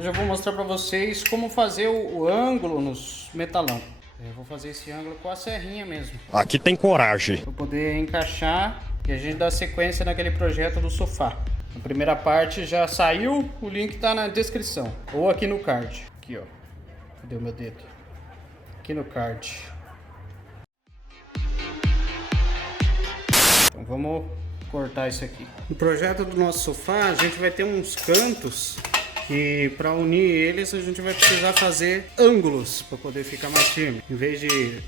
Hoje eu vou mostrar para vocês como fazer o ângulo nos metalão. Eu vou fazer esse ângulo com a serrinha mesmo. Aqui tem coragem. Para poder encaixar e a gente dar sequência naquele projeto do sofá. A primeira parte já saiu, o link tá na descrição. Ou aqui no card. Aqui, ó. Cadê o meu dedo? Aqui no card. Então vamos cortar isso aqui. No projeto do nosso sofá, a gente vai ter uns cantos que para unir eles a gente vai precisar fazer ângulos para poder ficar mais firme. Em vez de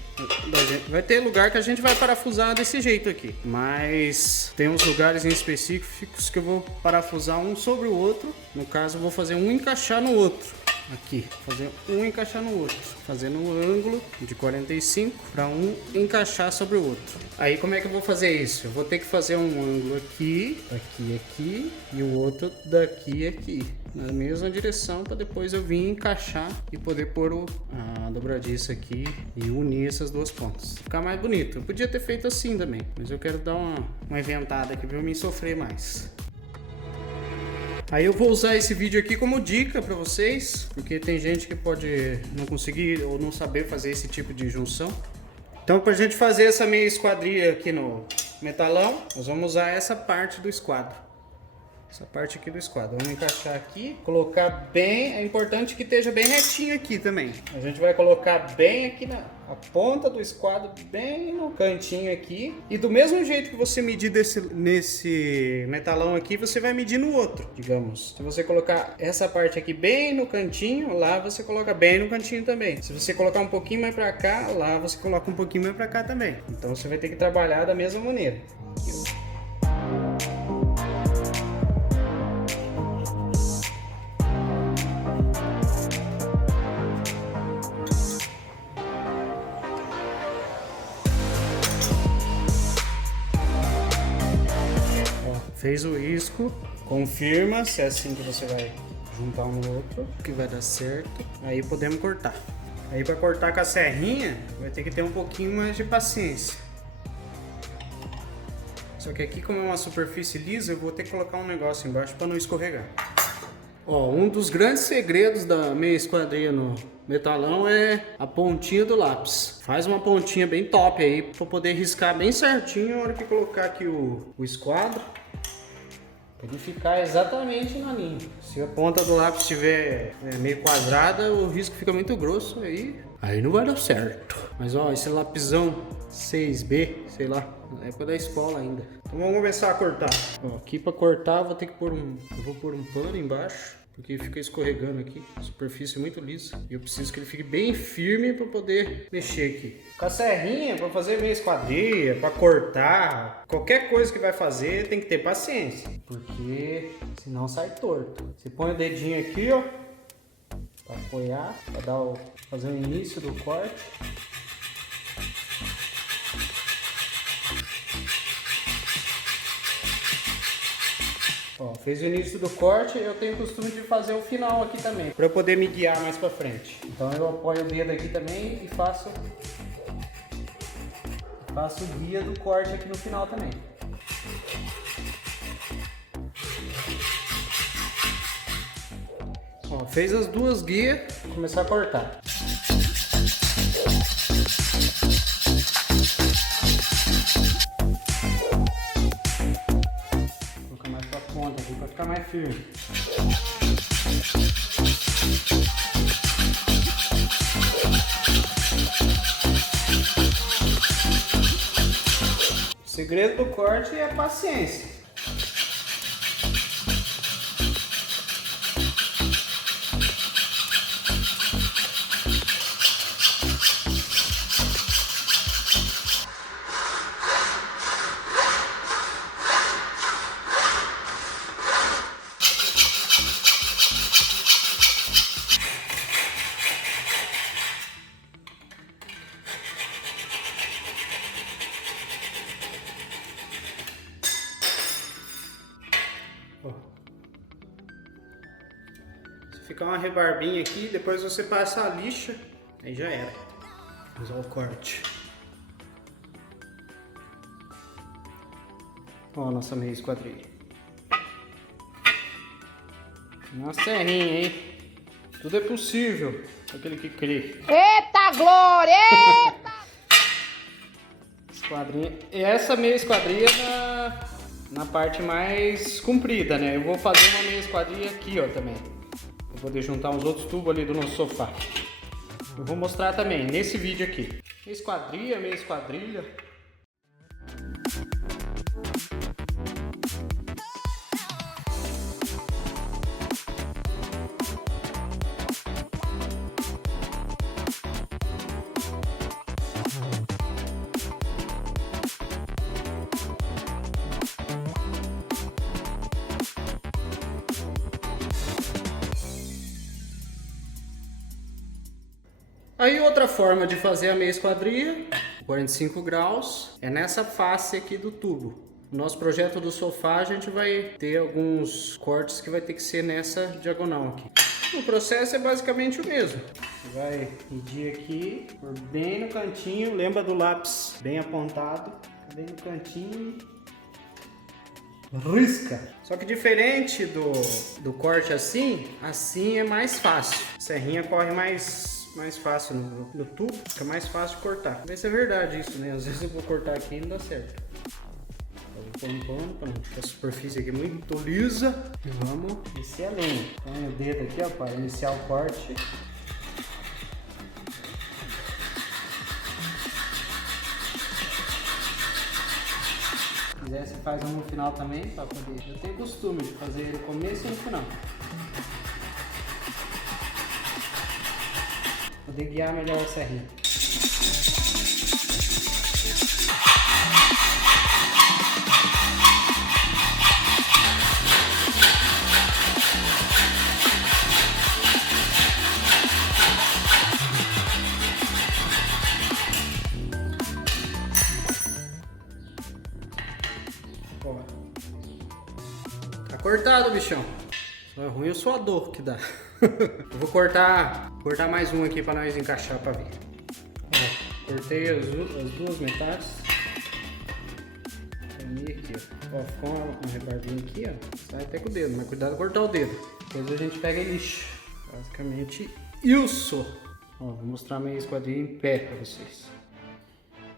vai ter lugar que a gente vai parafusar desse jeito aqui, mas tem uns lugares em específicos que eu vou parafusar um sobre o outro. No caso, eu vou fazer um encaixar no outro. Aqui, fazer um encaixar no outro, fazendo um ângulo de 45 para um encaixar sobre o outro. Aí como é que eu vou fazer isso? Eu vou ter que fazer um ângulo aqui, aqui, aqui e o outro daqui, aqui, na mesma direção, para depois eu vir encaixar e poder pôr a dobradiça aqui e unir essas duas pontas. Ficar mais bonito. Eu podia ter feito assim também, mas eu quero dar uma inventada aqui para eu me sofrer mais. Aí eu vou usar esse vídeo aqui como dica para vocês, porque tem gente que pode não conseguir ou não saber fazer esse tipo de junção. Então, para a gente fazer essa meia esquadria aqui no metalão, nós vamos usar essa parte do esquadro. Essa parte aqui do esquadro. Vamos encaixar aqui, colocar bem, é importante que esteja bem retinho aqui também. A gente vai colocar bem aqui na ponta do esquadro, bem no cantinho aqui. E do mesmo jeito que você medir nesse metalão aqui, você vai medir no outro, digamos. Se você colocar essa parte aqui bem no cantinho, lá você coloca bem no cantinho também. Se você colocar um pouquinho mais pra cá, lá você coloca um pouquinho mais pra cá também. Então você vai ter que trabalhar da mesma maneira. Fez o risco, confirma se é assim que você vai juntar um no outro, que vai dar certo. Aí podemos cortar. Aí para cortar com a serrinha, vai ter que ter um pouquinho mais de paciência. Só que aqui, como é uma superfície lisa, eu vou ter que colocar um negócio embaixo para não escorregar. Ó, um dos grandes segredos da meia esquadria no metalão é a pontinha do lápis. Faz uma pontinha bem top aí para poder riscar bem certinho na hora que colocar aqui o esquadro. Ele ficar exatamente na linha. Se a ponta do lápis estiver meio quadrada, o risco fica muito grosso, aí não vai dar certo. Mas ó, esse lapisão 6B, sei lá, é época da escola ainda. Então vamos começar a cortar. Ó, aqui para cortar eu vou ter que pôr eu vou pôr um pano embaixo, porque fica escorregando aqui, a superfície é muito lisa. E eu preciso que ele fique bem firme para poder mexer aqui. Com a serrinha, para fazer meia esquadria, para cortar, qualquer coisa que vai fazer tem que ter paciência, porque senão sai torto. Você põe o dedinho aqui, ó, para apoiar, para fazer o início do corte. Ó, fez o início do corte, eu tenho o costume de fazer o final aqui também, para eu poder me guiar mais para frente. Então eu apoio o dedo aqui também e faço o guia do corte aqui no final também. Ó, fez as duas guias, vou começar a cortar. Vou colocar mais pra ponta aqui para ficar mais firme. O segredo do corte é a paciência. Se ficar uma rebarbinha aqui, depois você passa a lixa, aí já era. Vou usar o corte. Ó, a nossa meia esquadrilha. Uma serrinha, hein? Tudo é possível, aquele que crê. Eita glória! Eita! Esquadrinha. Essa meia esquadrilha na parte mais comprida, né? Eu vou fazer uma meia esquadrilha aqui, ó, também. Vou poder juntar uns outros tubos ali do nosso sofá. Eu vou mostrar também nesse vídeo aqui. Meia esquadrilha. Aí outra forma de fazer a meia esquadrilha, 45 graus, é nessa face aqui do tubo. No nosso projeto do sofá a gente vai ter alguns cortes que vai ter que ser nessa diagonal aqui. O processo é basicamente o mesmo. Você vai medir aqui, por bem no cantinho, lembra do lápis bem apontado, bem no cantinho. Risca! Só que diferente do corte assim é mais fácil. A serrinha corre mais fácil no tubo, fica mais fácil de cortar. Vamos ver se é verdade isso, né? Às vezes eu vou cortar aqui e não dá certo. Eu vou pôr um pano para não ficar a superfície aqui muito lisa. E vamos descer a lenha. Põe o dedo aqui, ó, para iniciar o corte. Se quiser, você faz um no final também, para poder. Eu tenho costume de fazer no começo e no final. Poder guiar melhor a serrinha. Ó. Tá cortado, bichão. Só é ruim a sua dor que dá. Eu vou cortar mais um aqui para nós encaixar para ver. Ó, cortei as duas metades. Aqui, ó, ficou uma rebarbinha aqui, ó. Sai até com o dedo, mas cuidado com cortar o dedo. Depois a gente pega e lixa. Basicamente isso. Ó, vou mostrar a minha esquadrilha em pé para vocês.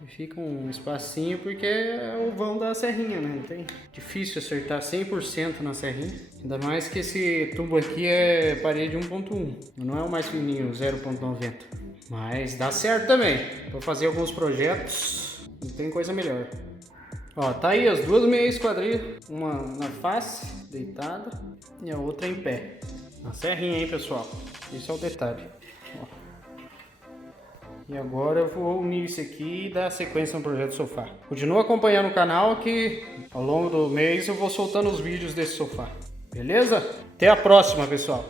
E fica um espacinho porque é o vão da serrinha, né? Não tem difícil acertar 100% na serrinha. Ainda mais que esse tubo aqui é parede 1.1. Não é o mais fininho, 0.90. Mas dá certo também. Vou fazer alguns projetos, não tem coisa melhor. Ó, tá aí as duas meias esquadrilhas. Uma na face, deitada, e a outra em pé. Na serrinha, hein, pessoal? Esse é o detalhe. Ó. E agora eu vou unir isso aqui e dar sequência no projeto sofá. Continua acompanhando o canal que ao longo do mês eu vou soltando os vídeos desse sofá. Beleza? Até a próxima, pessoal!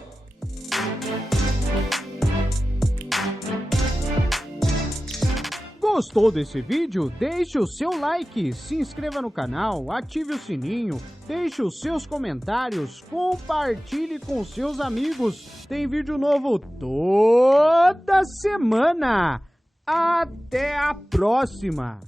Gostou desse vídeo? Deixe o seu like, se inscreva no canal, ative o sininho, deixe os seus comentários, compartilhe com seus amigos. Tem vídeo novo toda semana. Até a próxima!